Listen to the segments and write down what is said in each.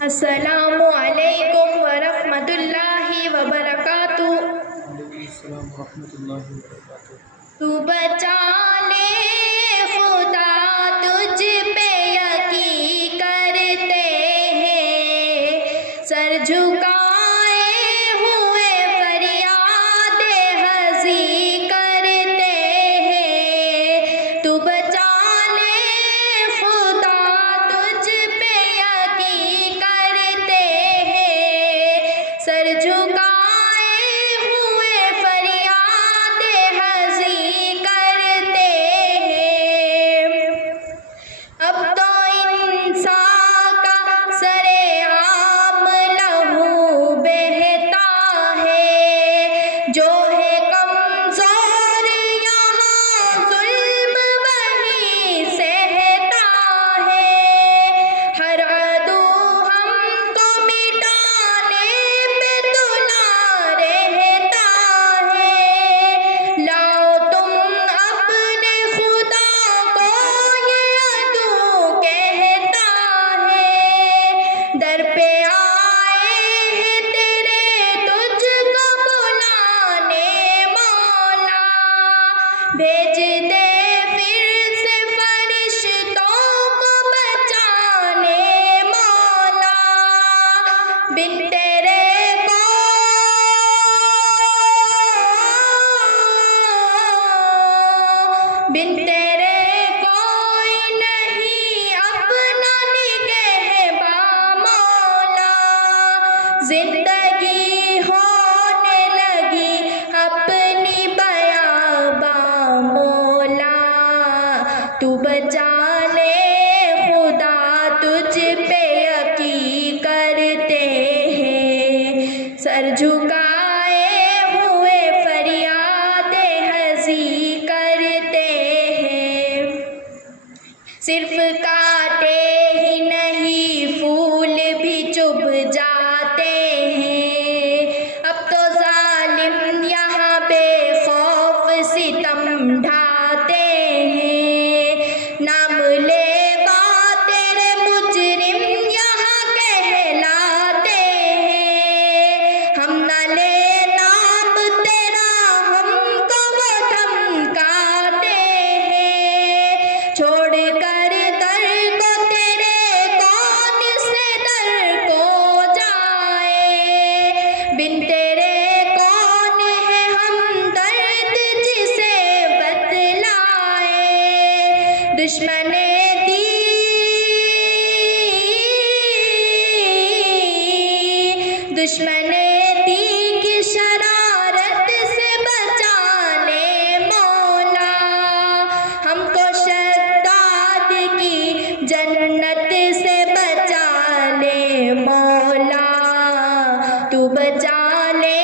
अस्सलामु अलैकुम वरहमतुल्लाहि वबरकातुहू। तू बचा ले खुदा तुझ पे यकीन करते हैं, सर झुकाए हुए फरियाद हज़ी करते हैं। तू बचा ले खुदा तुझ पे यकीन करते हैं, सर झुकाए हुए फरियाद हज़ी करते हैं। अब तो इंसान का सरेआम लहू बहता है, जो है कमज़ोर यहाँ ज़ुल्म वही सहता है। हर अदू हमको मिटाने पे तुला रहता है। लाओ तुम अपने खुदा को ये अदू कहता है। दर पे आए हैं तेरे तुझको बुलाने मौला, भेज दे फिर से फरिश्तों को बचाने मौला। बिन तेरे बिन तेरे कोई नहीं अपना निगहबा मौला। जिंदगी होने लगी अपनी बयाबा मौला। तू बचा ले खुदा तुझ पे यकीन करते हैं, सर झुकाए हुए फरियाद हज़ी करते हैं। सिर्फ काटे ही नहीं फूल भी चुभ जाते हैं। अब तो जालिम यहाँ बेखौफ सितम ढाते हैं। नाम लेवा तेरे मुजरिम यहाँ कहलाते हैं। हम न ले नाम तेरा हमको वो धमकाते हैं। छोड़ कर दर को तेरे कौन से दर को जाए। बिन तेरे कौन है हमदर्द जिसे बतलाए। दुश्मने दी की शरारत से बचाने मौला। हमको शद्दाद की जन्नत से बचा ले मौला। तू बचा ले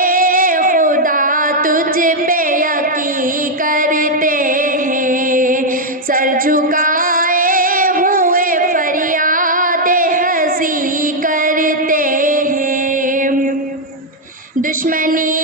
खुदा तुझ पे यकीन करते हैं, सर झुकाए हुए फरियाद हज़ी करते हैं। दुश्मनी